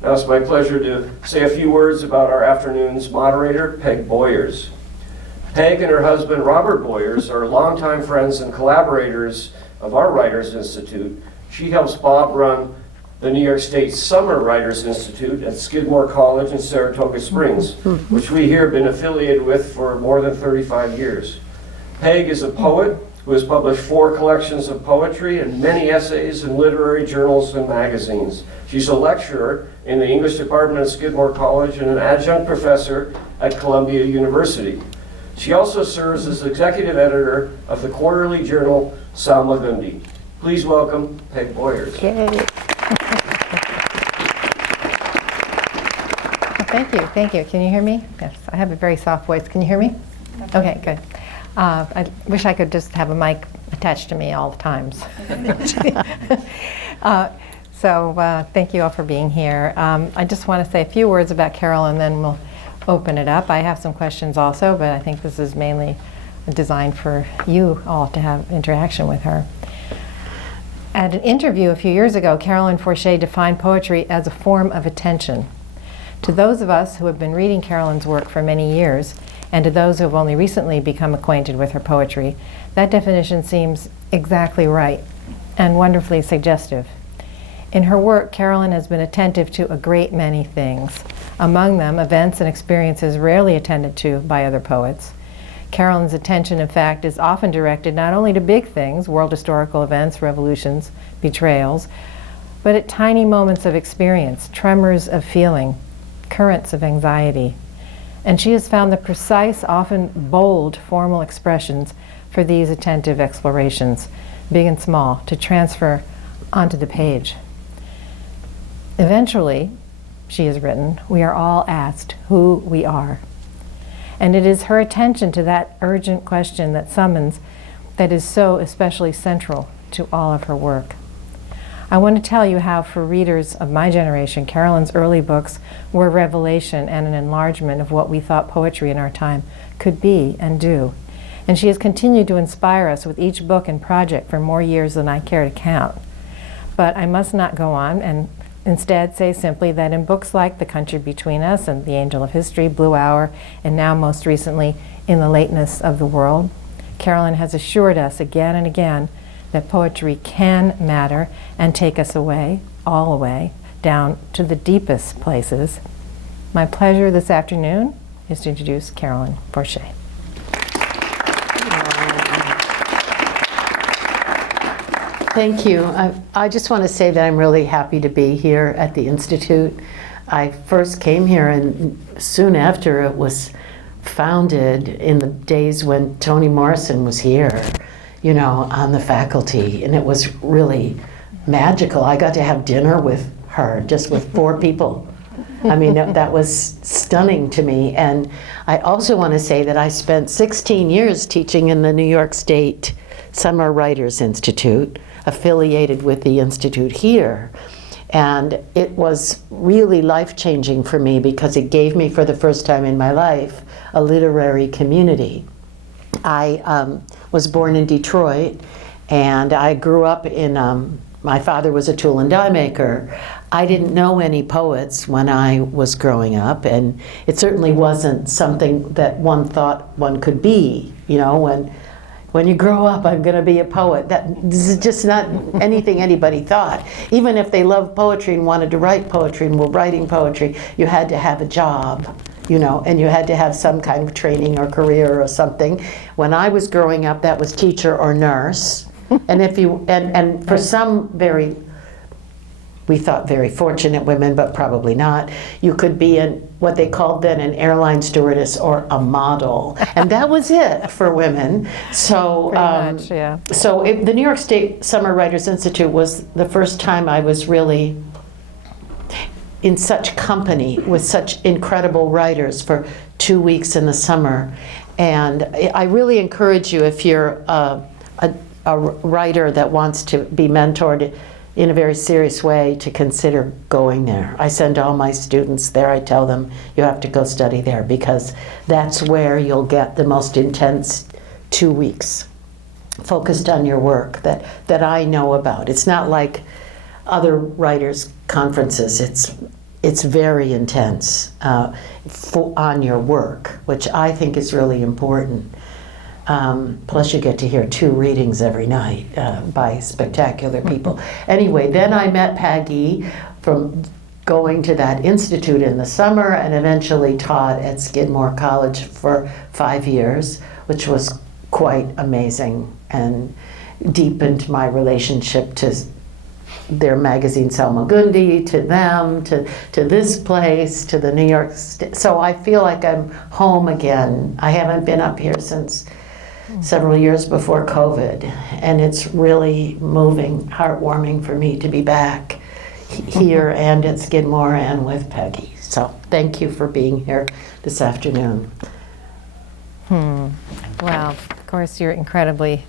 Now it's my pleasure to say a few words about our afternoon's moderator, Peg Boyers. Peg and her husband, Robert Boyers, are longtime friends and collaborators of our Writers Institute. She helps Bob run the New York State Summer Writers Institute at Skidmore College in Saratoga Springs, which we here have been affiliated with for more than 35 years. Peg is a poet who has published 4 collections of poetry and many essays in literary journals and magazines. She's a lecturer in the English department at Skidmore College and an adjunct professor at Columbia University. She also serves as executive editor of the quarterly journal Salmagundi. Please welcome Peg Boyers. Yay. Thank you. Can you hear me? Yes, I have a very soft voice. Can you hear me? Okay, good. I wish I could just have a mic attached to me all the times. So thank you all for being here. I just want to say a few words about Carol and then we'll open it up. I have some questions also, but I think this is mainly designed for you all to have interaction with her. At an interview a few years ago, Carolyn Forché defined poetry as a form of attention. To those of us who have been reading Carolyn's work for many years, and to those who have only recently become acquainted with her poetry, that definition seems exactly right and wonderfully suggestive. In her work, Carolyn has been attentive to a great many things, among them events and experiences rarely attended to by other poets. Carolyn's attention, in fact, is often directed not only to big things, world historical events, revolutions, betrayals, but at tiny moments of experience, tremors of feeling, currents of anxiety. And she has found the precise, often bold, formal expressions for these attentive explorations, big and small, to transfer onto the page. Eventually, she has written, we are all asked who we are. And it is her attention to that urgent question that summons that is so especially central to all of her work. I want to tell you how, for readers of my generation, Carolyn's early books were a revelation and an enlargement of what we thought poetry in our time could be and do. And she has continued to inspire us with each book and project for more years than I care to count. But I must not go on and instead say simply that in books like The Country Between Us and The Angel of History, Blue Hour, and now most recently in The Lateness of the World, Carolyn has assured us again and again that poetry can matter and take us away, all the way, down to the deepest places. My pleasure this afternoon is to introduce Carolyn Forché. Thank you. I just want to say that I'm really happy to be here at the Institute. I first came here and soon after it was founded, in the days when Toni Morrison was here, you know, on the faculty, and it was really magical. I got to have dinner with her, just with 4 people. I mean, that was stunning to me. And I also want to say that I spent 16 years teaching in the New York State Summer Writers Institute, affiliated with the Institute here. And it was really life-changing for me because it gave me, for the first time in my life, a literary community. I was born in Detroit, and I grew up in, my father was a tool and die maker. I didn't know any poets when I was growing up, and it certainly wasn't something that one thought one could be. You know, when you grow up, I'm going to be a poet. This is just not anything anybody thought. Even if they loved poetry and wanted to write poetry and were writing poetry, you had to have a job, you know, and you had to have some kind of training or career or something. When I was growing up, that was teacher or nurse. And if you, and for some very, we thought very fortunate women, but probably not, you could be what they called then an airline stewardess or a model. And that was it for women. So, Much, yeah. So the New York State Summer Writers Institute was the first time I was really in such company with such incredible writers for 2 weeks in the summer. And I really encourage you, if you're a writer that wants to be mentored in a very serious way, to consider going there. I send all my students there. I tell them, you have to go study there, because that's where you'll get the most intense 2 weeks focused on your work that I know about. It's not like other writers' conferences. it's very intense on your work, which I think is really important. Plus you get to hear 2 readings every night by spectacular people. Anyway, then I met Peggy from going to that institute in the summer and eventually taught at Skidmore College for 5 years, which was quite amazing and deepened my relationship to their magazine Salmagundi, to them, to this place, to the New York State. So I feel like I'm home again. I haven't been up here since several years before COVID, and it's really moving, heartwarming for me to be back here and at Skidmore and with Peggy. So thank you for being here this afternoon. Well, of course, you're incredibly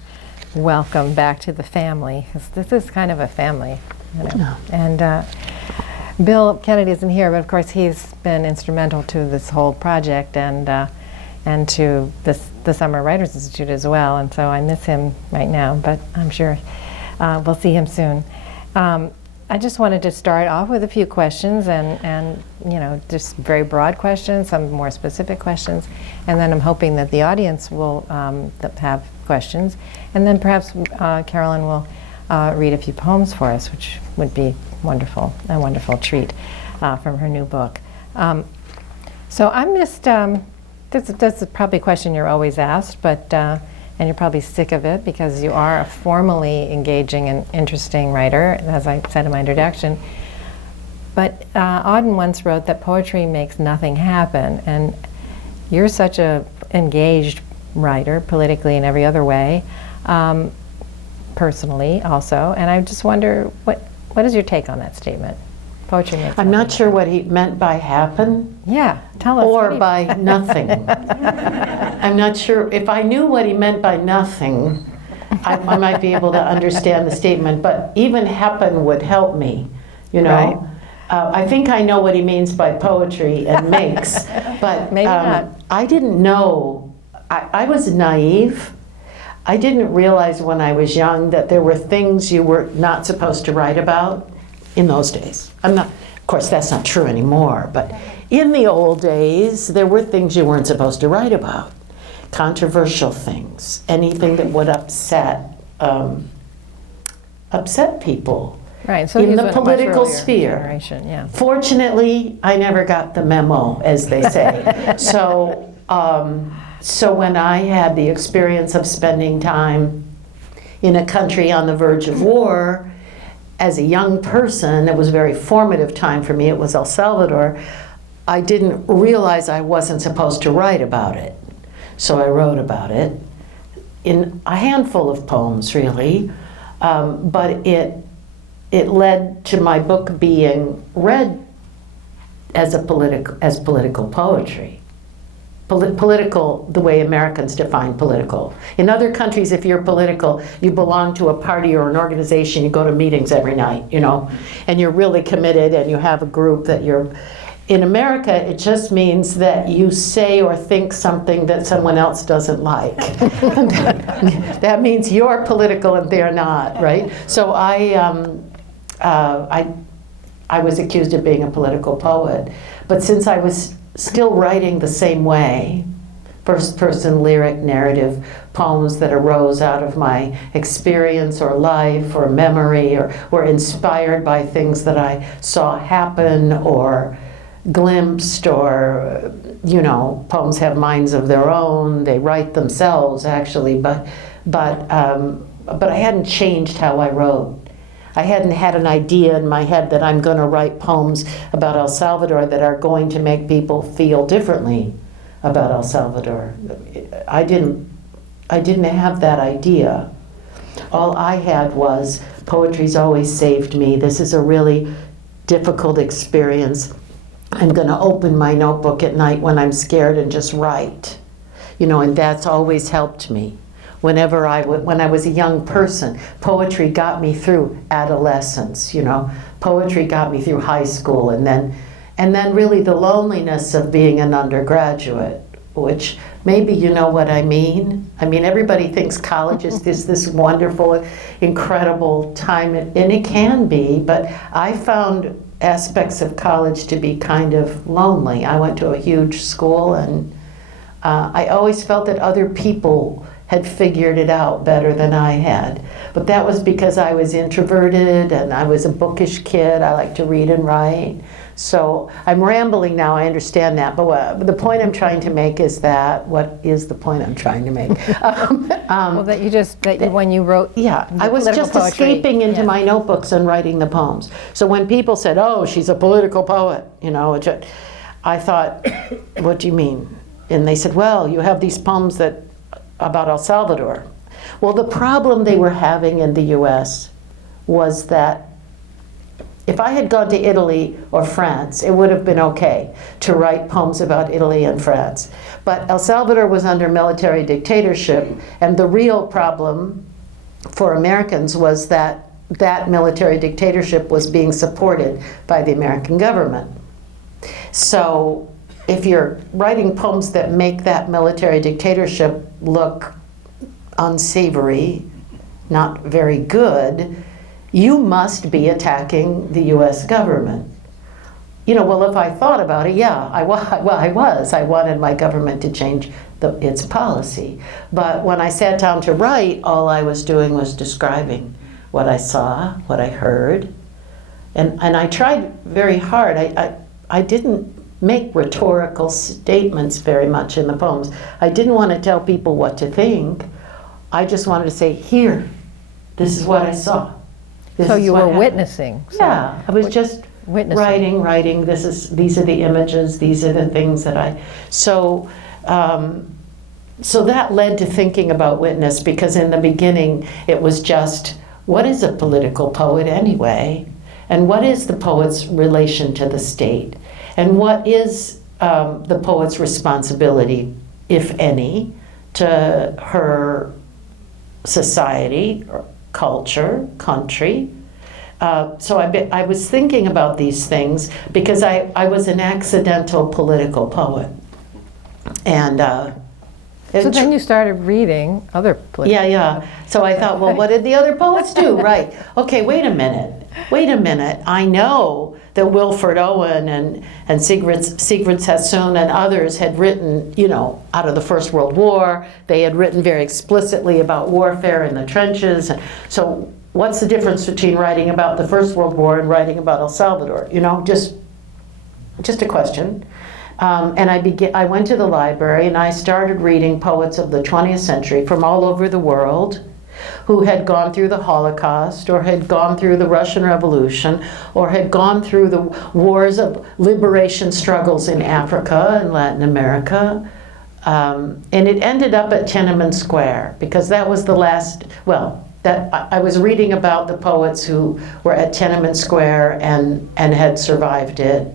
welcome back to the family, because this is kind of a family, you know. Yeah. And Bill Kennedy isn't here, but of course he's been instrumental to this whole project and to the Summer Writers Institute as well. And so I miss him right now, but I'm sure we'll see him soon. I just wanted to start off with a few questions and you know, just very broad questions, some more specific questions, and then I'm hoping that the audience will have questions, and then perhaps Carolyn will read a few poems for us, which would be wonderful, a wonderful treat from her new book. So I'm just, that's probably a question you're always asked, but and you're probably sick of it because you are a formally engaging and interesting writer, as I said in my introduction. But Auden once wrote that poetry makes nothing happen, and you're such a engaged writer, politically and every other way, personally also, and I just wonder, what is your take on that statement? Poetry makes I'm nothing not sure what he meant by happen. Yeah, tell us. Or by nothing. I'm not sure. If I knew what he meant by nothing, I might be able to understand the statement, but even happen would help me, you know. Right. I think I know what he means by poetry and makes, but Maybe not. I didn't know. I was naive. I didn't realize when I was young that there were things you were not supposed to write about in those days. Of course, that's not true anymore, but in the old days, there were things you weren't supposed to write about. Controversial things, anything that would upset people Right, so in he's the a much political earlier sphere. generation, yeah. Fortunately, I never got the memo, as they say. So when I had the experience of spending time in a country on the verge of war, as a young person, it was a very formative time for me. It was El Salvador. I didn't realize I wasn't supposed to write about it. So I wrote about it in a handful of poems, really. But it led to my book being read as political poetry. Political, the way Americans define political. In other countries, if you're political, you belong to a party or an organization, you go to meetings every night, you know, and you're really committed and you have a group that you're... In America, it just means that you say or think something that someone else doesn't like. That means you're political and they're not, right? So I was accused of being a political poet, but since I was still writing the same way, first-person lyric narrative poems that arose out of my experience or life or memory or were inspired by things that I saw happen or glimpsed, or, you know, poems have minds of their own, they write themselves actually, but I hadn't changed how I wrote. I hadn't had an idea in my head that I'm going to write poems about El Salvador that are going to make people feel differently about El Salvador. I didn't have that idea. All I had was, poetry's always saved me. This is a really difficult experience. I'm going to open my notebook at night when I'm scared and just write. You know, and that's always helped me. When I was a young person, poetry got me through adolescence, you know. Poetry got me through high school, and then really the loneliness of being an undergraduate, which maybe you know what I mean. I mean, everybody thinks college is this wonderful, incredible time, and it can be, but I found aspects of college to be kind of lonely. I went to a huge school, and I always felt that other people had figured it out better than I had. But that was because I was introverted and I was a bookish kid. I like to read and write. So I'm rambling now, I understand that. But the point I'm trying to make is that, what is the point I'm trying to make? Well, when you wrote Yeah, I was political just poetry, escaping into my notebooks and writing the poems. So when people said, oh, she's a political poet, you know, I thought, what do you mean? And they said, well, you have these poems about El Salvador. Well, the problem they were having in the US was that if I had gone to Italy or France, it would have been okay to write poems about Italy and France. But El Salvador was under military dictatorship, and the real problem for Americans was that that military dictatorship was being supported by the American government. So if you're writing poems that make that military dictatorship look unsavory, not very good, you must be attacking the US government. You know, well, if I thought about it, yeah, I was. I wanted my government to change its policy. But when I sat down to write, all I was doing was describing what I saw, what I heard. And I tried very hard. I didn't make rhetorical statements very much in the poems. I didn't want to tell people what to think. I just wanted to say, here, this is what I saw. So you were witnessing. Yeah, I was just witnessing. writing. These are the images. These are the things that I. So that led to thinking about witness, because in the beginning it was just, what is a political poet anyway, and what is the poet's relation to the state, and what is the poet's responsibility, if any, to her society, culture, country. So I was thinking about these things because I was an accidental political poet. And so then you started reading other political Yeah. So I thought, well, what did the other poets do? Right. Okay, wait a minute. I know that Wilfred Owen and Sigrid Sassoon and others had written, you know, out of the First World War. They had written very explicitly about warfare in the trenches. So what's the difference between writing about the First World War and writing about El Salvador? You know, just a question. And I went to the library and I started reading poets of the 20th century from all over the world who had gone through the Holocaust, or had gone through the Russian Revolution, or had gone through the wars of liberation struggles in Africa and Latin America. And it ended up at Tiananmen Square, because that was the last, I was reading about the poets who were at Tiananmen Square and had survived it.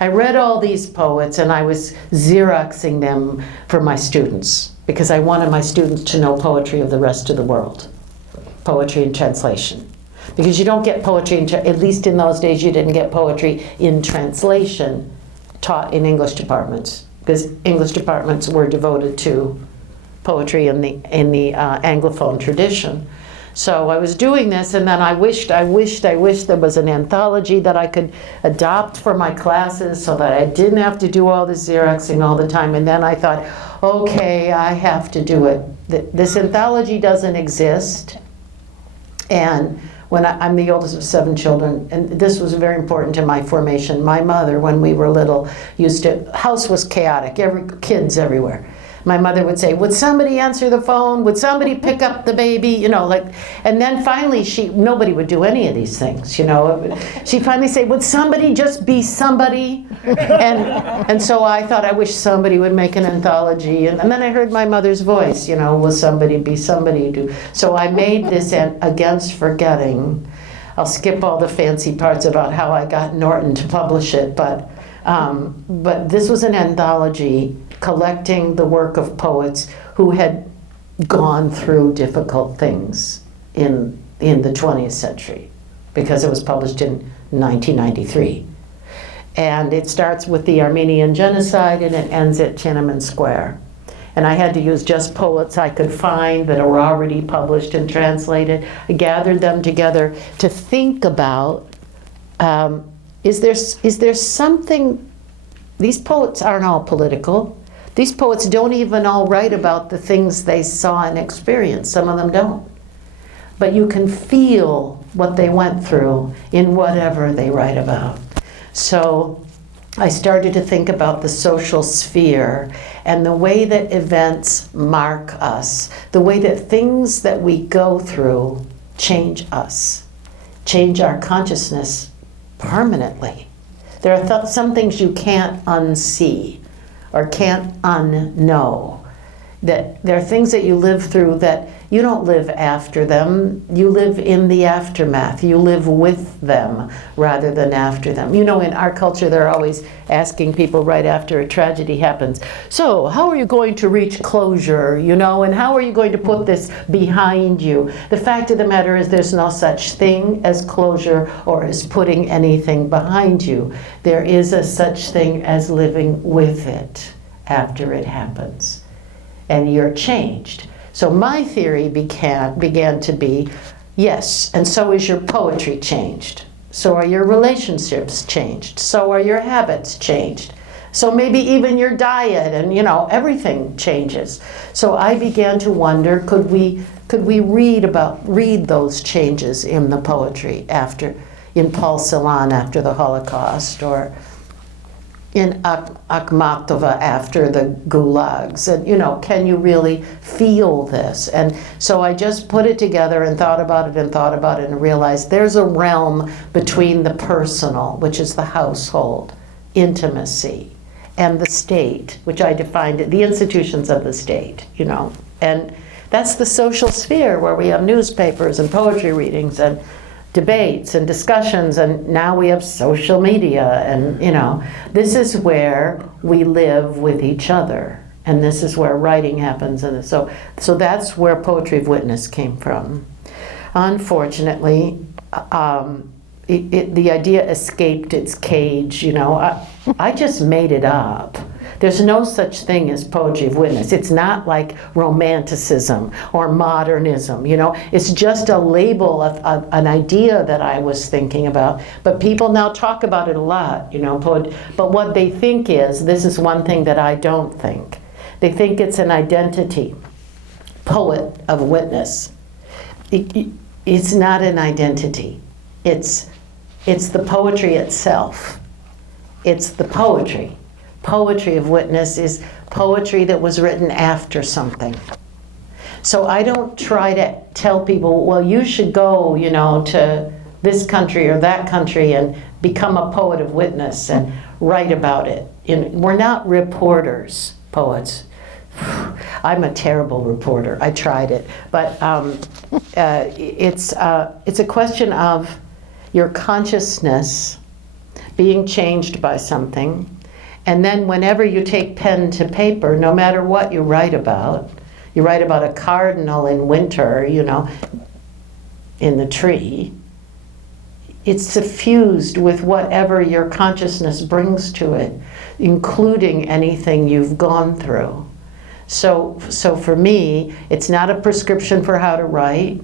I read all these poets and I was Xeroxing them for my students, because I wanted my students to know poetry of the rest of the world, poetry in translation. Because you don't get poetry, at least in those days you didn't get poetry in translation taught in English departments, because English departments were devoted to poetry in the Anglophone tradition. So I was doing this, and then I wished there was an anthology that I could adopt for my classes so that I didn't have to do all this Xeroxing all the time. And then I thought, okay, I have to do it. This anthology doesn't exist. And when I'm the oldest of 7 children, and this was very important to my formation. My mother, when we were little, house was chaotic, kids everywhere. My mother would say, would somebody answer the phone? Would somebody pick up the baby? You know, and then finally nobody would do any of these things, you know. She'd finally say, would somebody just be somebody? And so I thought, I wish somebody would make an anthology. And then I heard my mother's voice, you know, will somebody be somebody? So I made this Against Forgetting. I'll skip all the fancy parts about how I got Norton to publish it, but this was an anthology collecting the work of poets who had gone through difficult things in the 20th century, because it was published in 1993. And it starts with the Armenian genocide and it ends at Tiananmen Square. And I had to use just poets I could find that were already published and translated. I gathered them together to think about is there something, these poets aren't all political. These poets don't even all write about the things they saw and experienced. Some of them don't. But you can feel what they went through in whatever they write about. So I started to think about the social sphere and the way that events mark us, the way that things that we go through change us, change our consciousness permanently. There are some things you can't unsee or can't unknow. That there are things that you live through that you don't live after them, you live in the aftermath. You live with them rather than after them. You know, in our culture, they're always asking people right after a tragedy happens, so how are you going to reach closure, you know, and how are you going to put this behind you? The fact of the matter is there's no such thing as closure or as putting anything behind you. There is a such thing as living with it after it happens. And you're changed. So my theory began to be, yes, and so is your poetry changed. So are your relationships changed. So are your habits changed. So maybe even your diet and, you know, everything changes. So I began to wonder, could we read those changes in the poetry in Paul Celan after the Holocaust, or in Akhmatova after the gulags, and you know, can you really feel this? And so I just put it together and thought about it and thought about it and realized there's a realm between the personal, which is the household, intimacy, and the state, which I defined the institutions of the state, you know. And that's the social sphere where we have newspapers and poetry readings and debates and discussions, and now we have social media, and you know, this is where we live with each other, and this is where writing happens, and so that's where Poetry of Witness came from. Unfortunately, the idea escaped its cage, you know. I just made it up. There's no such thing as Poetry of Witness. It's not like Romanticism or modernism, you know. It's just a label of an idea that I was thinking about. But people now talk about it a lot, you know. But what they think is, this is one thing that I don't think. They think it's an identity, poet of witness. It's not an identity. It's the poetry itself. It's the poetry. Poetry of Witness is poetry that was written after something. So I don't try to tell people, well, you should go, you know, to this country or that country and become a poet of witness and write about it. We're not reporters, poets. I'm a terrible reporter. I tried it. But it's a question of your consciousness being changed by something. And then whenever you take pen to paper, no matter what you write about a cardinal in winter, you know, in the tree, it's suffused with whatever your consciousness brings to it, including anything you've gone through. So for me, it's not a prescription for how to write.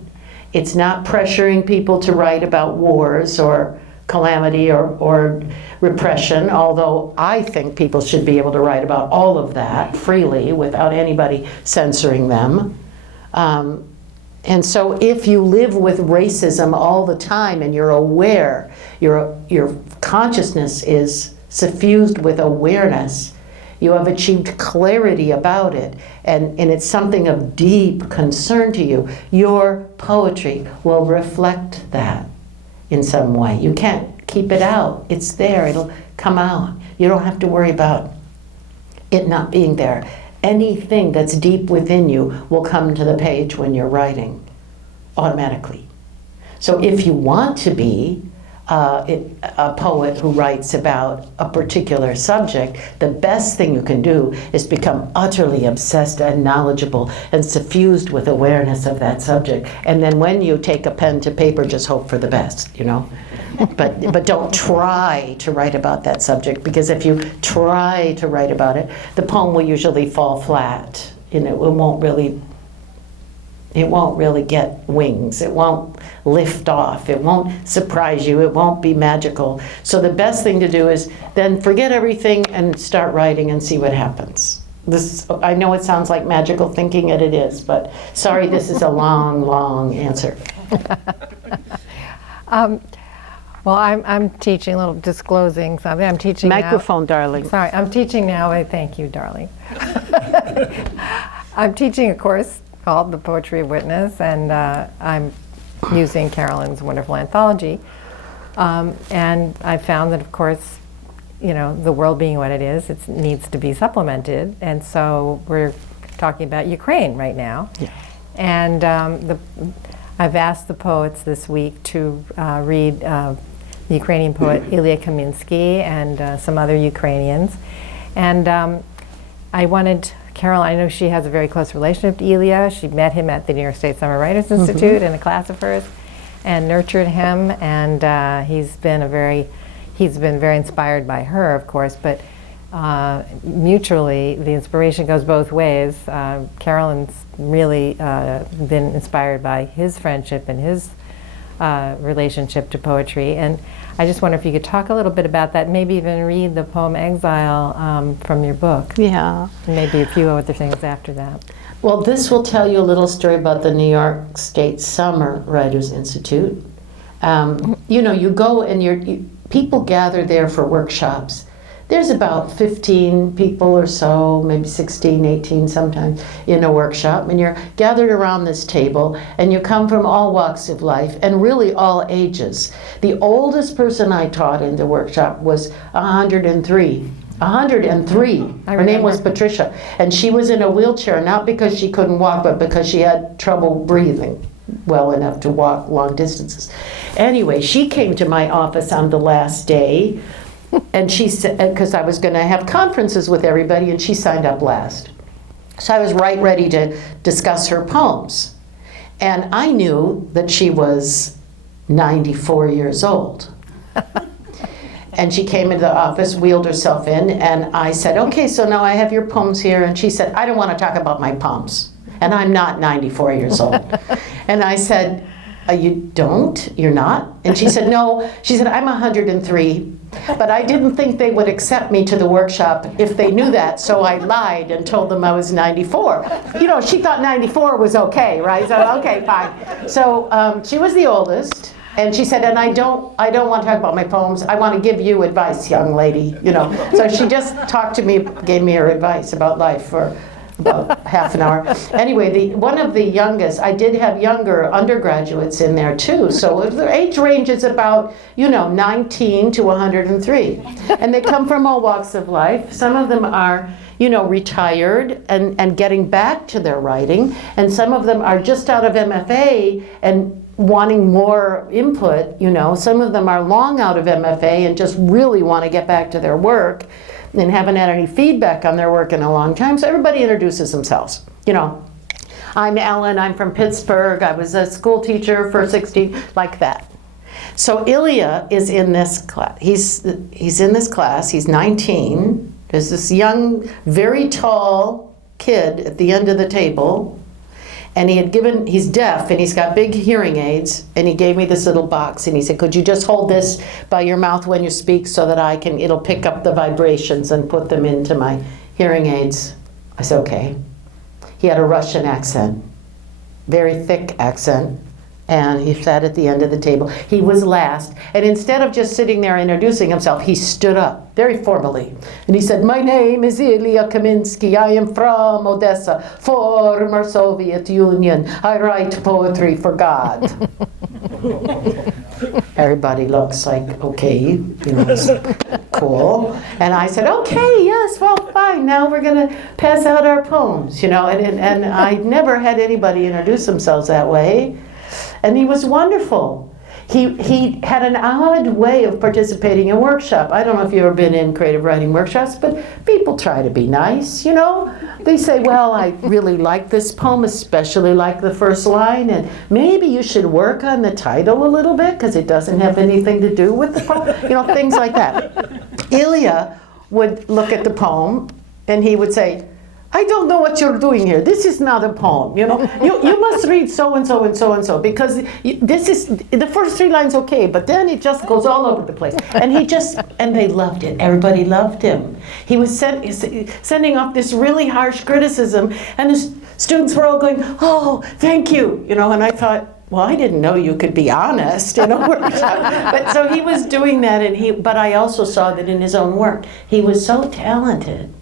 It's not pressuring people to write about wars or calamity or repression, although I think people should be able to write about all of that freely without anybody censoring them. And so if you live with racism all the time and you're aware, your consciousness is suffused with awareness, you have achieved clarity about it, and it's something of deep concern to you, your poetry will reflect that in some way. You can't keep it out. It's there. It'll come out. You don't have to worry about it not being there. Anything that's deep within you will come to the page when you're writing, automatically. So if you want to be a poet who writes about a particular subject, the best thing you can do is become utterly obsessed and knowledgeable and suffused with awareness of that subject. And then when you take a pen to paper, just hope for the best, you know? But don't try to write about that subject, because if you try to write about it, the poem will usually fall flat. You know, it won't really get wings. It won't lift off. It won't surprise you. It won't be magical. So the best thing to do is then forget everything and start writing and see what happens. I know it sounds like magical thinking, and it is, but sorry, this is a long, long answer. Well, I'm teaching, a little disclosing something. I'm teaching Microphone, now. darling. Sorry, I'm teaching now. Thank you, darling. I'm teaching a course called The Poetry of Witness, and I'm using Carolyn's wonderful anthology. And I found that, of course, you know, the world being what it is, it needs to be supplemented. And so we're talking about Ukraine right now. Yeah. And I've asked the poets this week to read the Ukrainian poet Ilya Kaminsky and some other Ukrainians. And I wanted Carolyn, I know she has a very close relationship to Ilya. She met him at the New York State Summer Writers Institute in a class of hers and nurtured him. And he's been very inspired by her, of course, but mutually, the inspiration goes both ways. Carolyn's really been inspired by his friendship and his relationship to poetry. And I just wonder if you could talk a little bit about that, maybe even read the poem Exile from your book. Yeah. And maybe a few other things after that. Well, this will tell you a little story about the New York State Summer Writers Institute. You know, you go and people gather there for workshops. There's about 15 people or so, maybe 16, 18 sometimes, in a workshop, and you're gathered around this table, and you come from all walks of life, and really all ages. The oldest person I taught in the workshop was 103. 103. Her name was Patricia, and she was in a wheelchair, not because she couldn't walk, but because she had trouble breathing well enough to walk long distances. Anyway, she came to my office on the last day, and she said, because I was going to have conferences with everybody, and she signed up last. So I was right ready to discuss her poems. And I knew that she was 94 years old. And she came into the office, wheeled herself in, and I said, okay, so now I have your poems here. And she said, I don't want to talk about my poems. And I'm not 94 years old. And I said, you don't? You're not? And she said, no. She said, I'm 103. But I didn't think they would accept me to the workshop if they knew that, so I lied and told them I was 94. You know, she thought 94 was okay, right? So, okay, fine. So she was the oldest, and she said, and I don't want to talk about my poems. I want to give you advice, young lady, you know. So she just talked to me, gave me her advice about life for about half an hour. Anyway, one of the youngest, I did have younger undergraduates in there too, so their age range is about, 19 to 103. And they come from all walks of life. Some of them are, retired and getting back to their writing, and some of them are just out of MFA and wanting more input, Some of them are long out of MFA and just really want to get back to their work and haven't had any feedback on their work in a long time. So everybody introduces themselves. I'm Ellen, I'm from Pittsburgh, I was a school teacher for 16, like that. So Ilya is in this class. He's in this class, he's 19. There's this young, very tall kid at the end of the table. And he's deaf and he's got big hearing aids, and he gave me this little box and he said, could you just hold this by your mouth when you speak so that it'll pick up the vibrations and put them into my hearing aids? I said, okay. He had a Russian accent, very thick accent, and he sat at the end of the table. He was last, and instead of just sitting there introducing himself, he stood up very formally, and he said, my name is Ilya Kaminsky, I am from Odessa, former Soviet Union, I write poetry for God. Everybody looks like, okay, it's cool. And I said, okay, yes, well, fine, now we're gonna pass out our poems, and I never had anybody introduce themselves that way. And he was wonderful. He had an odd way of participating in workshop. I don't know if you've ever been in creative writing workshops, but people try to be nice, They say, well, I really like this poem, especially like the first line, and maybe you should work on the title a little bit because it doesn't have anything to do with the poem, things like that. Ilya would look at the poem and he would say, I don't know what you're doing here. This is not a poem, you know. You must read so and so and so and so, because this is, the first 3 lines okay, but then it just goes all over the place. And and they loved it. Everybody loved him. He was sending off this really harsh criticism, and the students were all going, oh, thank you, you know. And I thought, well, I didn't know you could be honest in a workshop. But so he was doing that, but I also saw that in his own work. He was so talented.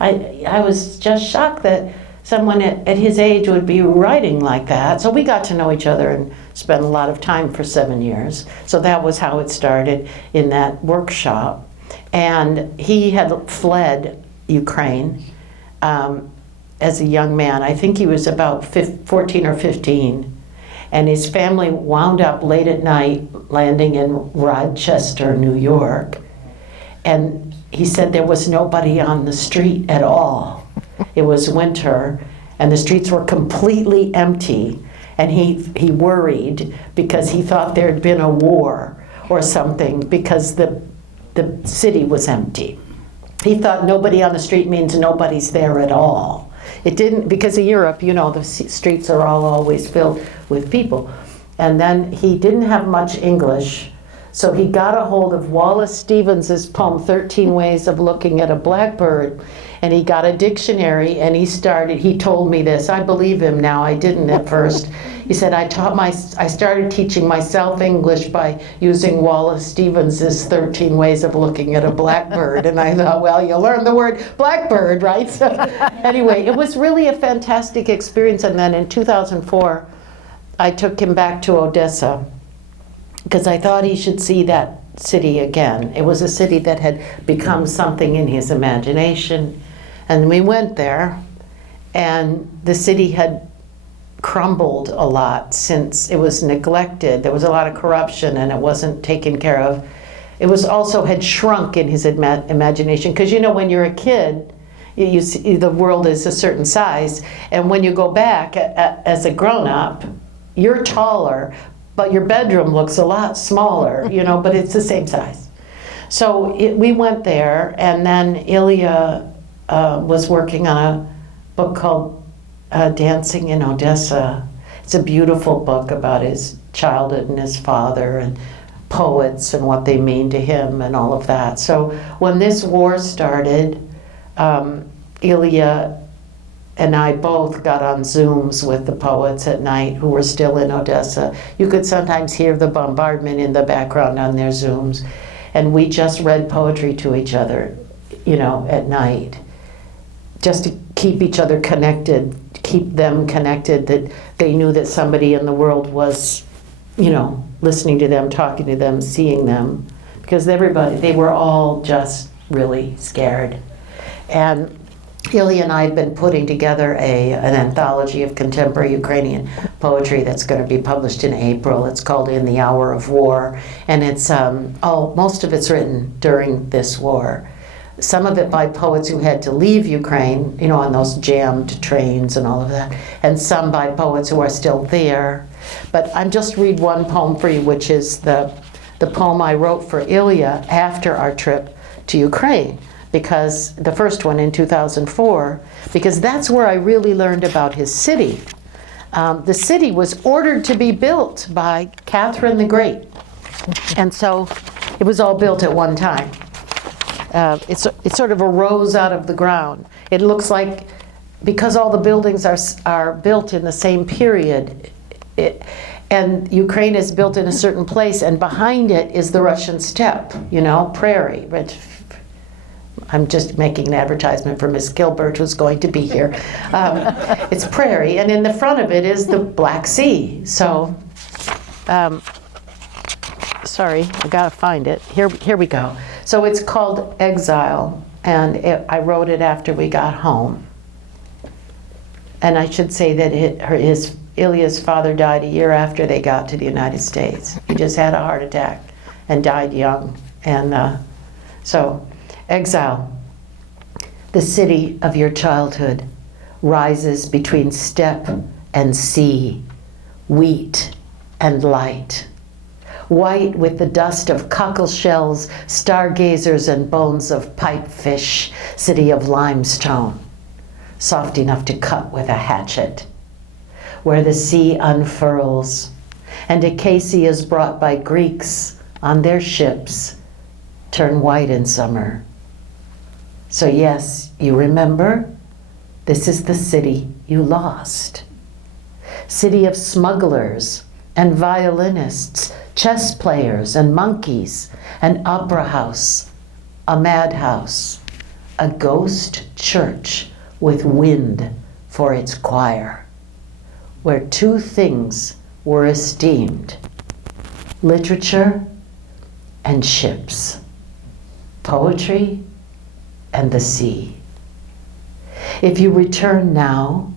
I was just shocked that someone at his age would be writing like that. So we got to know each other and spent a lot of time for 7 years. So that was how it started in that workshop. And he had fled Ukraine as a young man. I think he was about 14 or 15. And his family wound up late at night landing in Rochester, New York. And he said there was nobody on the street at all. It was winter, and the streets were completely empty. And he worried because he thought there had been a war or something, because the city was empty. He thought nobody on the street means nobody's there at all. It didn't, because in Europe, you know, the streets are always filled with people. And then he didn't have much English, so he got a hold of Wallace Stevens's poem, 13 Ways of Looking at a Blackbird, and he got a dictionary, and he told me this. I believe him now, I didn't at first. He said, I started teaching myself English by using Wallace Stevens's 13 Ways of Looking at a Blackbird. And I thought, well, you learned the word blackbird, right? So anyway, it was really a fantastic experience. And then in 2004, I took him back to Odessa, because I thought he should see that city again. It was a city that had become something in his imagination. And we went there, and the city had crumbled a lot since it was neglected. There was a lot of corruption, and it wasn't taken care of. It was also had shrunk in his imagination, because you know, when you're a kid, you see the world is a certain size, and when you go back as a grown-up, you're taller, but your bedroom looks a lot smaller, you know, but it's the same size. So we went there, and then Ilya was working on a book called Dancing in Odessa. It's a beautiful book about his childhood and his father and poets and what they mean to him and all of that. So when this war started, Ilya and I both got on Zooms with the poets at night who were still in Odessa. You could sometimes hear the bombardment in the background on their Zooms. And we just read poetry to each other, you know, at night, just to keep each other connected, keep them connected, that they knew that somebody in the world was, you know, listening to them, talking to them, seeing them. Because they were all just really scared. And Ilya and I have been putting together an anthology of contemporary Ukrainian poetry that's going to be published in April. It's called In the Hour of War, and it's most of it's written during this war. Some of it by poets who had to leave Ukraine, you know, on those jammed trains and all of that, and some by poets who are still there. But I'm just read one poem for you, which is the poem I wrote for Ilya after our trip to Ukraine. Because the first one in 2004, because that's where I really learned about his city. The city was ordered to be built by Catherine the Great. And so it was all built at one time. It sort of arose out of the ground. It looks like, because all the buildings are built in the same period, and Ukraine is built in a certain place, and behind it is the Russian steppe, you know, prairie, which, I'm just making an advertisement for Miss Gilbert, who's going to be here. It's prairie, and in the front of it is the Black Sea. So, sorry, I gotta find it. Here we go. So it's called Exile, and I wrote it after we got home. And I should say that Ilya's father died a year after they got to the United States. He just had a heart attack and died young. And so, Exile. The city of your childhood rises between steppe and sea, wheat and light. White with the dust of cockle shells, stargazers and bones of pipefish, city of limestone. soft enough to cut with a hatchet, where the sea unfurls, and acacias brought by Greeks on their ships turn white in summer. So yes, you remember, this is the city you lost. City of smugglers and violinists, chess players and monkeys, an opera house, a madhouse, a ghost church with wind for its choir, where two things were esteemed: literature and ships, poetry and the sea. If you return now,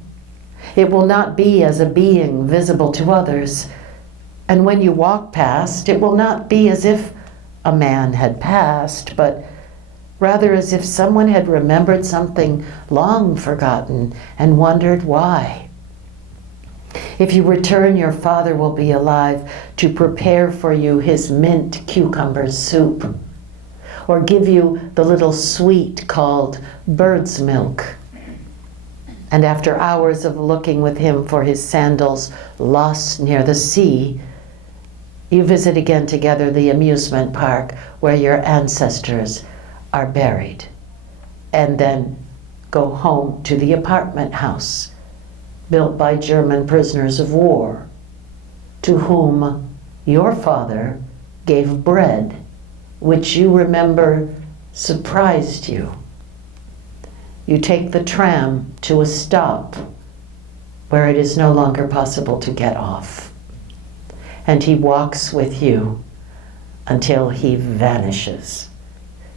it will not be as a being visible to others, and when you walk past, it will not be as if a man had passed, but rather as if someone had remembered something long forgotten and wondered why. If you return, your father will be alive to prepare for you his mint cucumber soup, or give you the little sweet called bird's milk. And after hours of looking with him for his sandals lost near the sea, you visit again together the amusement park where your ancestors are buried, and then go home to the apartment house built by German prisoners of war, to whom your father gave bread, which you remember surprised you. You take the tram to a stop where it is no longer possible to get off, and he walks with you until he vanishes,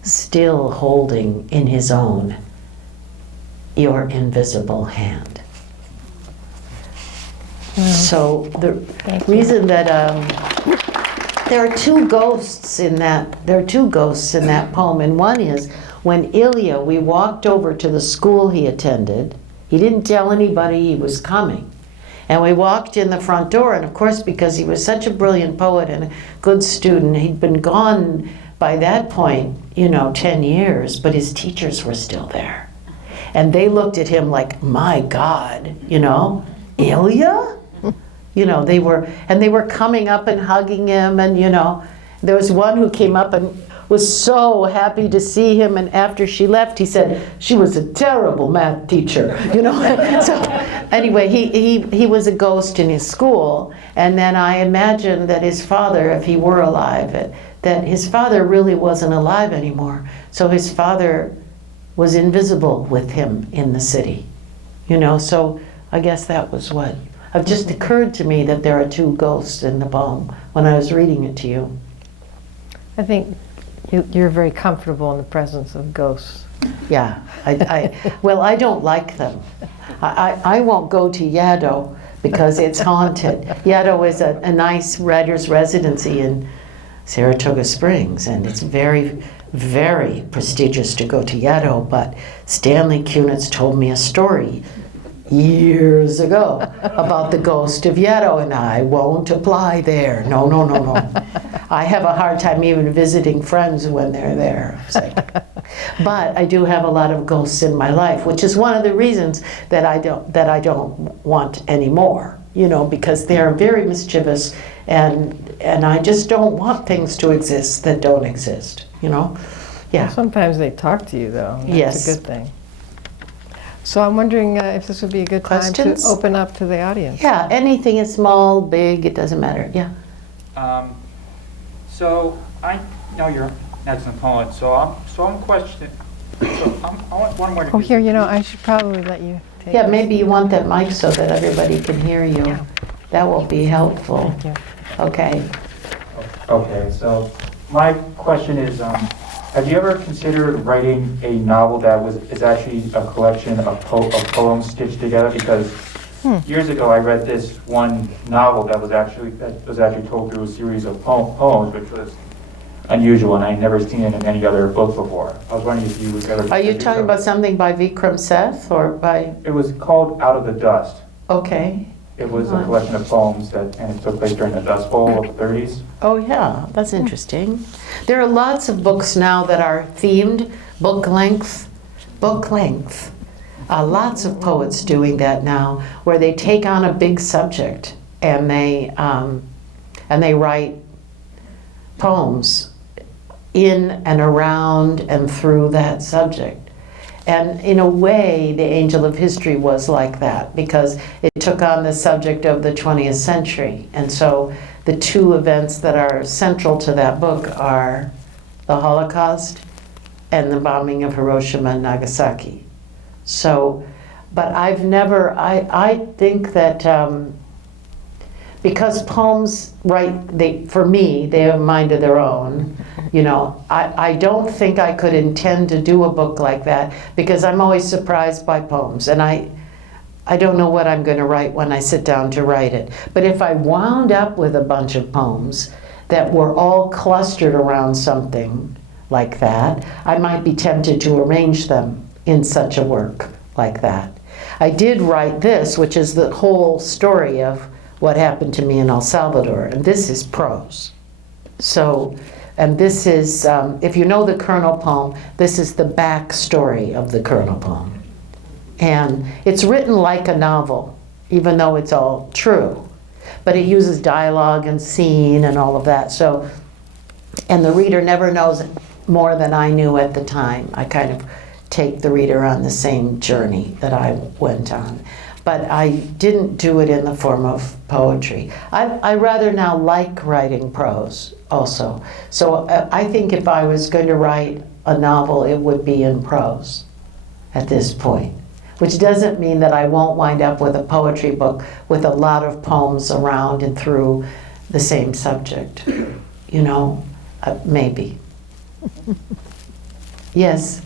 still holding in his own your invisible hand. So the reason that there are two ghosts in that poem, and one is when Ilya, we walked over to the school he attended. He didn't tell anybody he was coming. And we walked in the front door, and of course, because he was such a brilliant poet and a good student, he'd been gone by that point, 10 years, but his teachers were still there. And they looked at him like, my God, Ilya? They were coming up and hugging him, and there was one who came up and was so happy to see him, and after she left, he said, she was a terrible math teacher, So anyway, he was a ghost in his school, and then I imagined that his father, if he were alive, that his father really wasn't alive anymore. So his father was invisible with him in the city, so I guess that was what. It just occurred to me that there are two ghosts in the poem when I was reading it to you. I think you're very comfortable in the presence of ghosts. Yeah, well, I don't like them. I won't go to Yaddo because it's haunted. Yaddo is a nice writer's residency in Saratoga Springs, and it's very, very prestigious to go to Yaddo, but Stanley Kunitz told me a story years ago about the ghost of Yaddo, and I won't apply there. No. I have a hard time even visiting friends when they're there. But I do have a lot of ghosts in my life, which is one of the reasons that I don't want any more, because they're very mischievous, and I just don't want things to exist that don't exist, Yeah. Well, sometimes they talk to you, though. That's Yes. a good thing. So I'm wondering if this would be a good time Questions? to open up to the audience. Yeah, anything is small, big, it doesn't matter. Yeah. So I know you're an excellent poet. So I'm questioning. I want one more. Oh, here, I should probably let you take Yeah, this. maybe you want that mic so that everybody can hear you. Yeah. That will be helpful. Thank you. Okay. Okay, so my question is, have you ever considered writing a novel that is actually a collection of poems stitched together? Because years ago I read this one novel that was actually told through a series of poems, which was unusual, and I'd never seen it in any other book before. I was wondering if you would ever. Are you talking about something by Vikram Seth or by? It was called Out of the Dust. Okay. It was a collection of poems and it took place during the Dust Bowl of the 30s. Oh yeah, that's interesting. There are lots of books now that are themed, book length. Lots of poets doing that now, where they take on a big subject and they write poems in and around and through that subject. And in a way, The Angel of History was like that, because it took on the subject of the 20th century. And so the two events that are central to that book are the Holocaust and the bombing of Hiroshima and Nagasaki. So, but I've never, I think that because poems, for me, they have a mind of their own. You know, I don't think I could intend to do a book like that, because I'm always surprised by poems, and I don't know what I'm going to write when I sit down to write it. But if I wound up with a bunch of poems that were all clustered around something like that, I might be tempted to arrange them in such a work like that. I did write this, which is the whole story of what happened to me in El Salvador, and this is prose. So, and this is, if you know the Colonel poem, this is the backstory of the Colonel poem. And it's written like a novel, even though it's all true. But it uses dialogue and scene and all of that. So, and the reader never knows more than I knew at the time. I kind of take the reader on the same journey that I went on. But I didn't do it in the form of poetry. I rather now like writing prose also. So I think if I was going to write a novel, it would be in prose at this point. Which doesn't mean that I won't wind up with a poetry book with a lot of poems around and through the same subject. You know, maybe. Yes?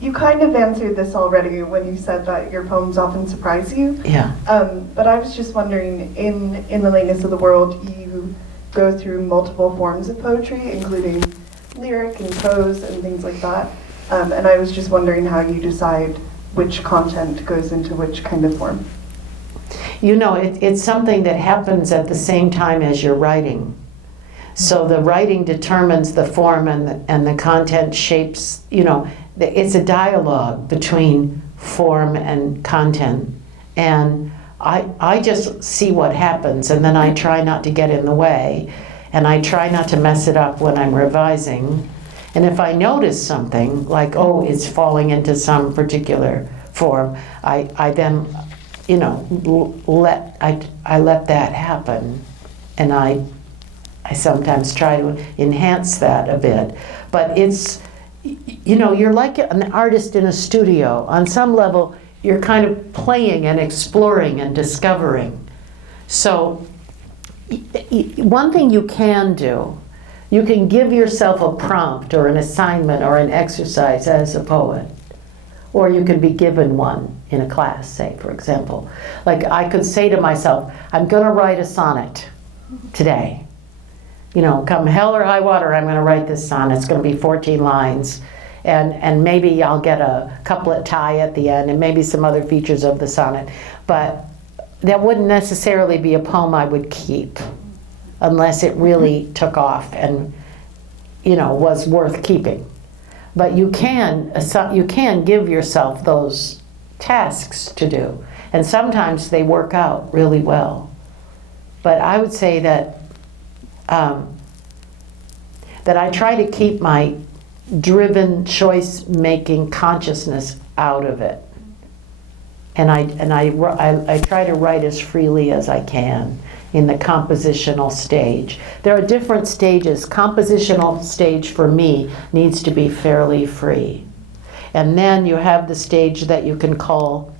You kind of answered this already when you said that your poems often surprise you. Yeah. But I was just wondering, in the Lateness of the World, you go through multiple forms of poetry, including lyric and prose and things like that. And I was just wondering how you decide which content goes into which kind of form. You know, it's something that happens at the same time as you're writing. So the writing determines the form, and the content shapes, you know, it's a dialogue between form and content. And I just see what happens, and then I try not to get in the way, and I try not to mess it up when I'm revising. And if I notice something, like, oh, it's falling into some particular form, I then, you know, let that happen. And I sometimes try to enhance that a bit. But it's, you know, you're like an artist in a studio. On some level, you're kind of playing and exploring and discovering. So one thing you can do, you can give yourself a prompt or an assignment or an exercise as a poet. Or you can be given one in a class, say, for example. Like I could say to myself, I'm going to write a sonnet today. You know, come hell or high water, I'm going to write this sonnet. It's going to be 14 lines. And maybe I'll get a couplet tie at the end and maybe some other features of the sonnet. But that wouldn't necessarily be a poem I would keep unless it really took off and, you know, was worth keeping. But you can give yourself those tasks to do. And sometimes they work out really well. But I would say that that I try to keep my driven choice-making consciousness out of it. And I try to write as freely as I can in the compositional stage. There are different stages. Compositional stage for me needs to be fairly free. And then you have the stage that you can call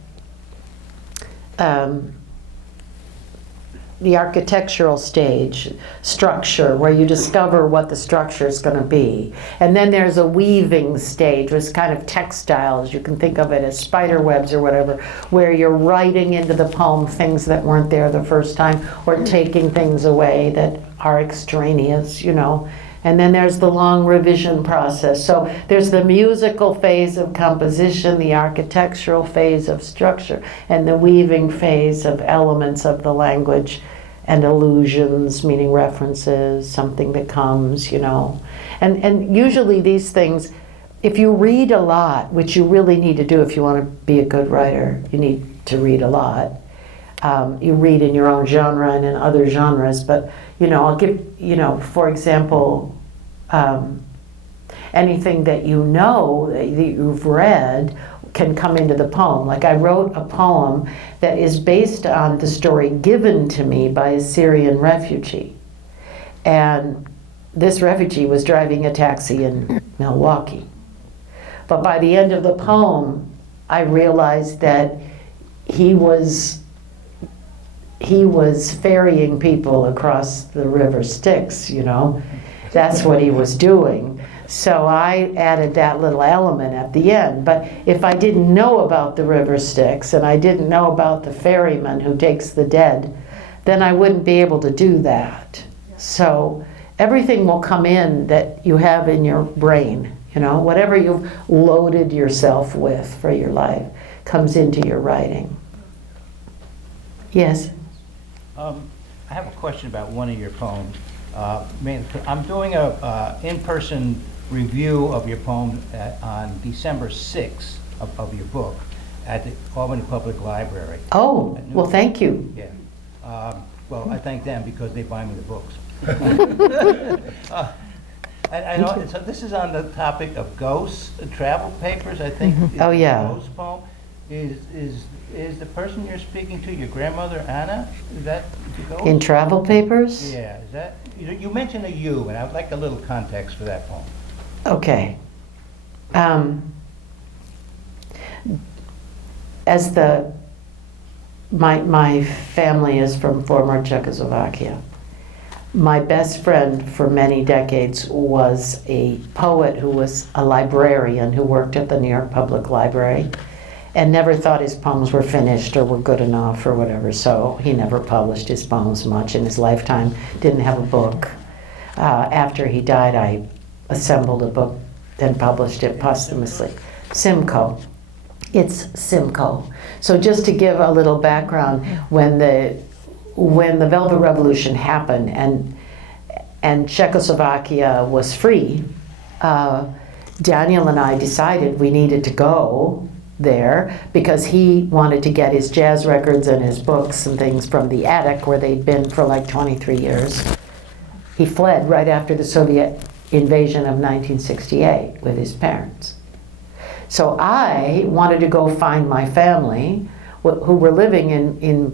the architectural stage, structure, where you discover what the structure is going to be. And then there's a weaving stage, which is kind of textiles. You can think of it as spider webs or whatever, where you're writing into the poem things that weren't there the first time, or taking things away that are extraneous, you know. And then there's the long revision process. So there's the musical phase of composition, the architectural phase of structure, and the weaving phase of elements of the language and allusions, meaning references, something that comes, you know. And usually these things, if you read a lot, which you really need to do if you want to be a good writer, you need to read a lot. You read in your own genre and in other genres, but I'll give, for example, anything that that you've read can come into the poem. Like I wrote a poem that is based on the story given to me by a Syrian refugee. And this refugee was driving a taxi in Milwaukee. But by the end of the poem, I realized that he was ferrying people across the river Styx, That's what he was doing. So I added that little element at the end. But if I didn't know about the river Styx and I didn't know about the ferryman who takes the dead, then I wouldn't be able to do that. So everything will come in that you have in your brain, whatever you've loaded yourself with for your life comes into your writing. Yes? I have a question about one of your poems. I'm doing a in-person review of your poem on December 6th of your book at the Albany Public Library. Oh, well, thank you. Yeah. Well, I thank them because they buy me the books. I know, so this is on the topic of ghosts, travel papers, I think. Oh, yeah. The ghost poem. Is the person you're speaking to your grandmother, Anna? Is that the ghost? In travel papers? Yeah, is that, you mentioned a you, and I'd like a little context for that poem. Okay. My family is from former Czechoslovakia. My best friend for many decades was a poet who was a librarian who worked at the New York Public Library and never thought his poems were finished or were good enough or whatever, so he never published his poems much in his lifetime, didn't have a book. After he died, I assembled a book and published it posthumously. Simcoe. It's Simcoe. So just to give a little background, when the Velvet Revolution happened and Czechoslovakia was free, Daniel and I decided we needed to go there because he wanted to get his jazz records and his books and things from the attic where they'd been for like 23 years. He fled right after the Soviet invasion of 1968 with his parents. So I wanted to go find my family who were living in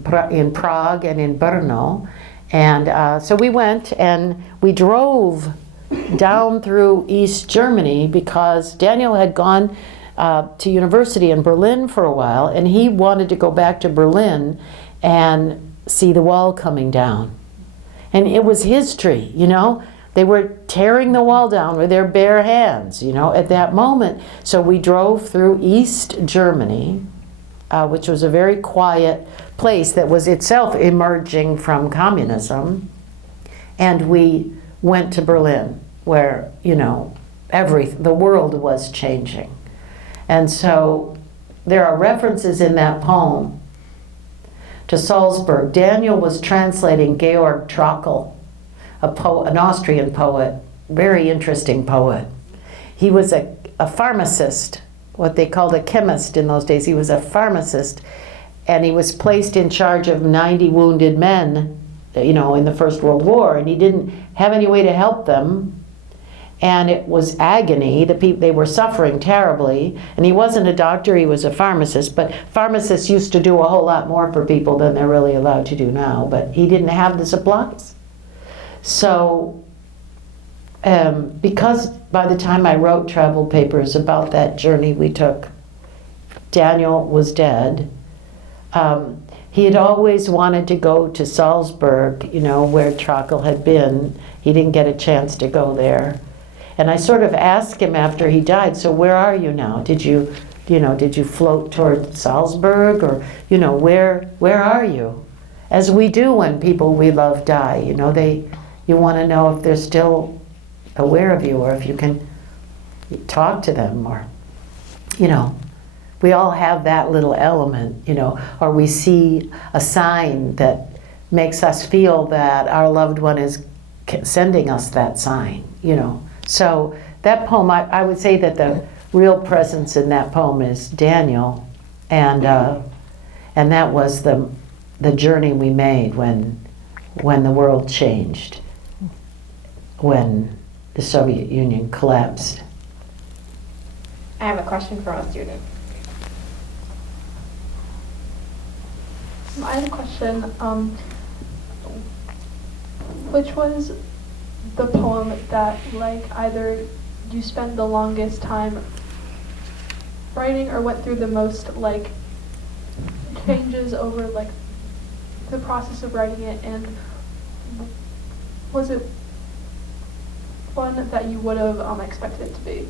Prague and in Brno. And so we went and we drove down through East Germany because Daniel had gone to university in Berlin for a while, and he wanted to go back to Berlin and see the wall coming down. And it was history, They were tearing the wall down with their bare hands, at that moment. So we drove through East Germany, which was a very quiet place that was itself emerging from communism. And we went to Berlin, where, the world was changing. And so there are references in that poem to Salzburg. Daniel was translating Georg Trakl, an Austrian poet, very interesting poet. He was a pharmacist, what they called a chemist in those days. He was a pharmacist, and he was placed in charge of 90 wounded men, in the First World War, and he didn't have any way to help them. And it was agony. They were suffering terribly. And he wasn't a doctor, he was a pharmacist. But pharmacists used to do a whole lot more for people than they're really allowed to do now. But he didn't have the supplies. So, because by the time I wrote travel papers about that journey we took, Daniel was dead. He had always wanted to go to Salzburg, where Trakl had been. He didn't get a chance to go there. And I sort of asked him after he died, so where are you now? Did you float toward Salzburg, or, where are you? As we do when people we love die, you want to know if they're still aware of you, or if you can talk to them, or, we all have that little element, or we see a sign that makes us feel that our loved one is sending us that sign, So that poem, I would say that the real presence in that poem is Daniel, and that was the journey we made when the world changed, when the Soviet Union collapsed. I have a question for a student. I have a question. Which was the poem that, like, either you spent the longest time writing or went through the most, like, changes over, like, the process of writing it, and was it one that you would have expected it to be?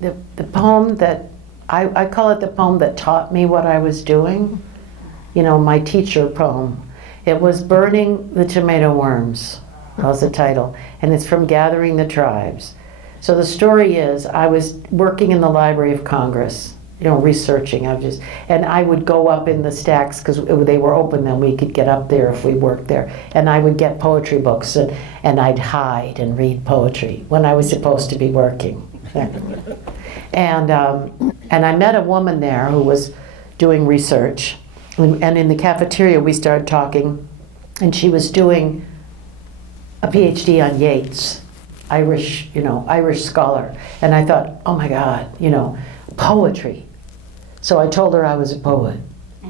The poem that, I call it the poem that taught me what I was doing, you know, my teacher poem. It was Burning the Tomato Worms, that was the title, and it's from Gathering the Tribes. So the story is, I was working in the Library of Congress, you know, researching. And I would go up in the stacks, because they were open then, we could get up there if we worked there. And I would get poetry books, and I'd hide and read poetry when I was supposed to be working. And I met a woman there who was doing research. And in the cafeteria we started talking, and she was doing a PhD on Yeats, Irish scholar. And I thought, oh my God, you know, poetry. So I told her I was a poet.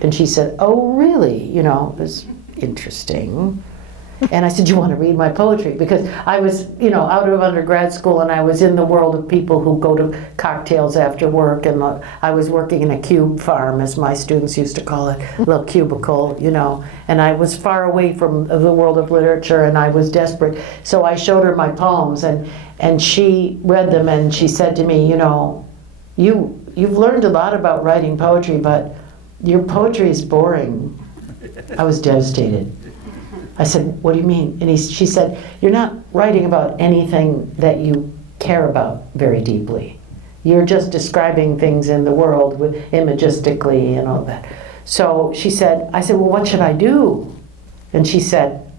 And she said, oh really? You know, it was interesting. And I said, you want to read my poetry? Because I was, you know, out of undergrad school, and I was in the world of people who go to cocktails after work, and I was working in a cube farm, as my students used to call it, a little cubicle, you know, and I was far away from the world of literature, and I was desperate. So I showed her my poems, and she read them, and she said to me, you know, you've learned a lot about writing poetry, but your poetry is boring. I was devastated. I said, what do you mean? And she said, you're not writing about anything that you care about very deeply. You're just describing things in the world with imagistically and all that. So I said, well, what should I do? And she said,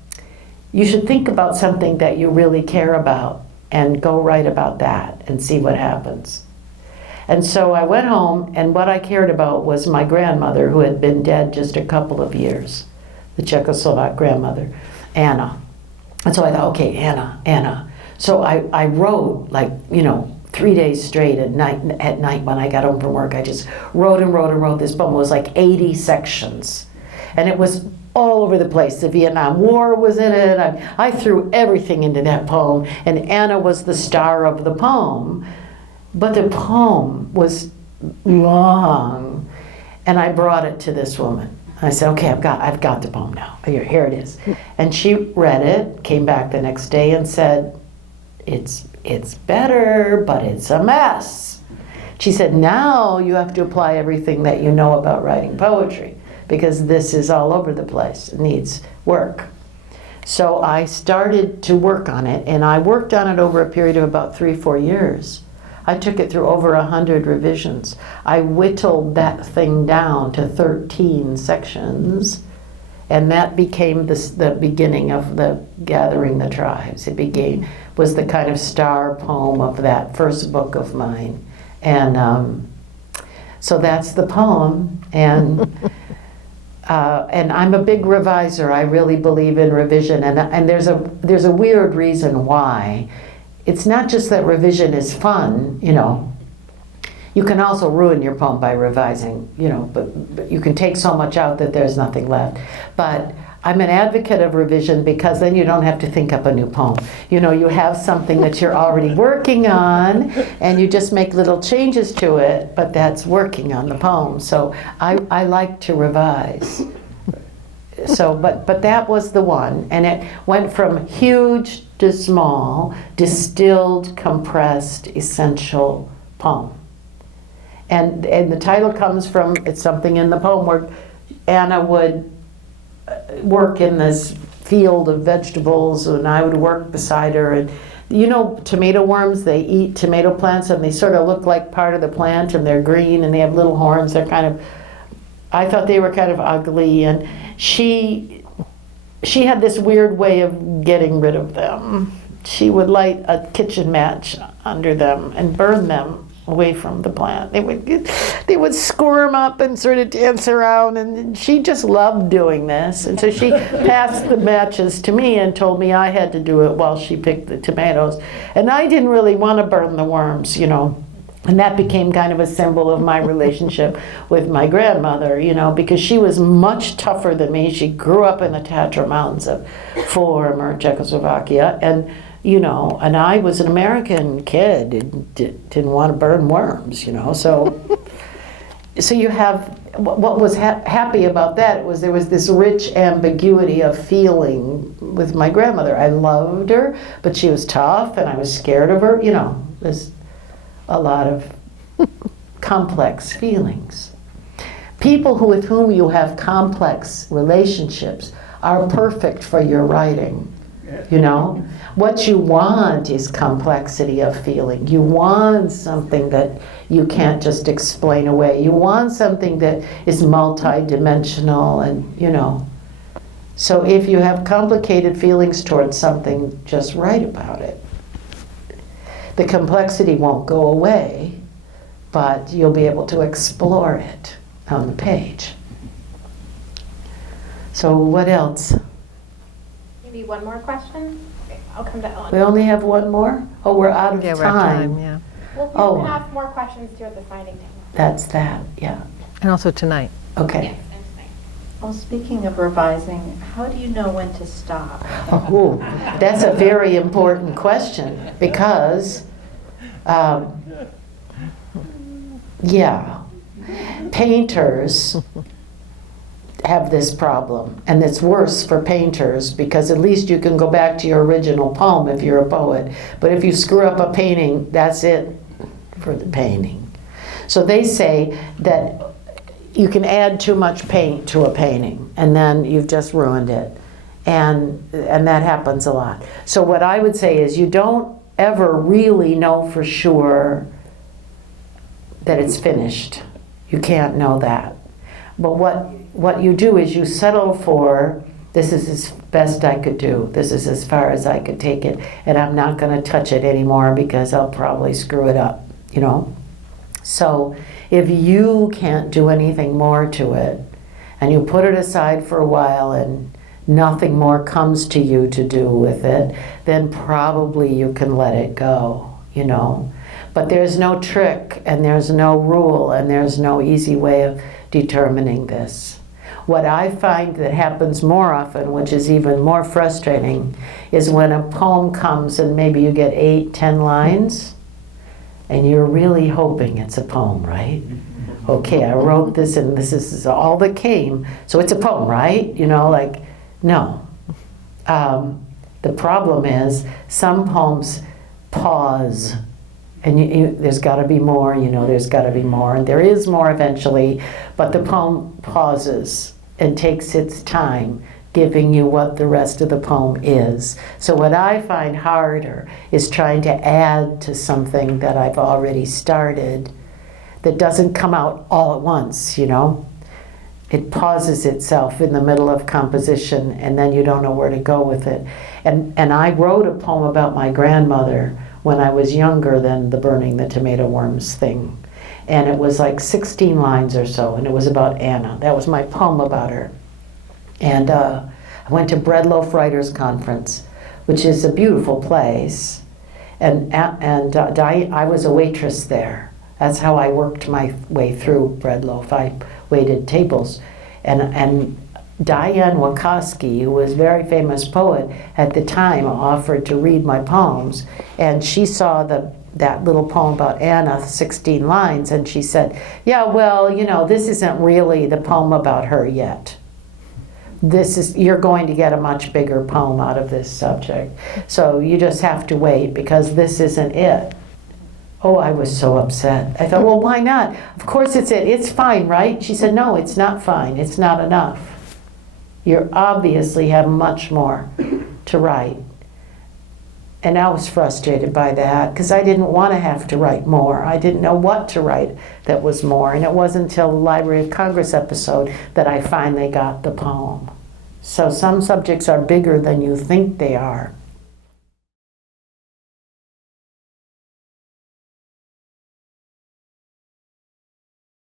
you should think about something that you really care about and go write about that and see what happens. And so I went home, and what I cared about was my grandmother, who had been dead just a couple of years. The Czechoslovak grandmother, Anna. And so I thought, okay, Anna. So I wrote, like, you know, 3 days straight at night when I got home from work. I just wrote and wrote and wrote. This poem was like 80 sections. And it was all over the place. The Vietnam War was in it. I threw everything into that poem. And Anna was the star of the poem. But the poem was long. And I brought it to this woman. I said, okay, I've got the poem now. Here it is. And she read it, came back the next day and said, it's better, but it's a mess. She said, now you have to apply everything that you know about writing poetry, because this is all over the place. It needs work. So I started to work on it, and I worked on it over a period of about 3-4 years. I took it through over 100 revisions. I whittled that thing down to 13 sections, and that became the beginning of the Gathering the Tribes. It was the kind of star poem of that first book of mine. And so that's the poem. And I'm a big reviser. I really believe in revision. And there's a weird reason why. It's not just that revision is fun, you know. You can also ruin your poem by revising, you know, but you can take so much out that there's nothing left. But I'm an advocate of revision, because then you don't have to think up a new poem. You know, you have something that you're already working on, and you just make little changes to it, but that's working on the poem. So I like to revise. So, but that was the one, and it went from huge to small, distilled, compressed, essential poem. And the title comes from, it's something in the poem where Anna would work in this field of vegetables, and I would work beside her. And you know, tomato worms, they eat tomato plants, and they sort of look like part of the plant, and they're green, and they have little horns. They're kind of, I thought they were kind of ugly, and she had this weird way of getting rid of them. She would light a kitchen match under them and burn them away from the plant. They would squirm up and sort of dance around, and she just loved doing this. And so she passed the matches to me and told me I had to do it while she picked the tomatoes. And I didn't really want to burn the worms, you know. And that became kind of a symbol of my relationship with my grandmother, you know, because she was much tougher than me. She grew up in the Tatra Mountains of former Czechoslovakia, and you know, and I was an American kid, didn't want to burn worms, you know. So you have, what was happy about that was there was this rich ambiguity of feeling with my grandmother. I loved her, but she was tough, and I was scared of her, you know. There's a lot of complex feelings. People with whom you have complex relationships are perfect for your writing, you know. What you want is complexity of feeling. You want something that you can't just explain away. You want something that is multi-dimensional, and you know. So if you have complicated feelings towards something, just write about it. The complexity won't go away, but you'll be able to explore it on the page. So what else? Maybe one more question? Okay, I'll come to Ellen. We only have one more? Oh, we're out of Yeah, we're out of time. time, yeah. Well, we Oh. can ask more questions here at the signing table. That's that, yeah. And also tonight. Okay. Yes, and tonight. Well, speaking of revising, how do you know when to stop? Oh, that's a very important question because, yeah, painters have this problem, and it's worse for painters because at least you can go back to your original poem if you're a poet. But if you screw up a painting, that's it for the painting. So they say that you can add too much paint to a painting, and then you've just ruined it. And that happens a lot. So what I would say is you don't ever really know for sure that it's finished. You can't know that. But what you do is you settle for, this is as best I could do. This is as far as I could take it. And I'm not going to touch it anymore because I'll probably screw it up, you know? So if you can't do anything more to it, and you put it aside for a while and nothing more comes to you to do with it, then probably you can let it go, you know? But there's no trick, and there's no rule, and there's no easy way of determining this. What I find that happens more often, which is even more frustrating, is when a poem comes and maybe you get 8, 10 lines, and you're really hoping it's a poem, right? Okay, I wrote this and this is all that came, so it's a poem, right? You know, like, no. The problem is some poems pause, and there's got to be more, you know, there's got to be more, and there is more eventually, but the poem pauses and takes its time giving you what the rest of the poem is. So what I find harder is trying to add to something that I've already started that doesn't come out all at once, you know. It pauses itself in the middle of composition, and then you don't know where to go with it. And I wrote a poem about my grandmother when I was younger than the burning the tomato worms thing. And it was like 16 lines or so, and it was about Anna. That was my poem about her. And I went to Bread Loaf Writers Conference, which is a beautiful place. And I was a waitress there. That's how I worked my way through Bread Loaf. I waited tables. And Diane Wakoski, who was a very famous poet at the time, offered to read my poems. And she saw that little poem about Anna, 16 lines, and she said, yeah, well, you know, this isn't really the poem about her yet. You're going to get a much bigger poem out of this subject. So you just have to wait because this isn't it. Oh, I was so upset. I thought, well, why not? Of course it's it. It's fine, right? She said, no, it's not fine. It's not enough. You obviously have much more to write. And I was frustrated by that because I didn't want to have to write more. I didn't know what to write that was more. And it wasn't until the Library of Congress episode that I finally got the poem. So some subjects are bigger than you think they are.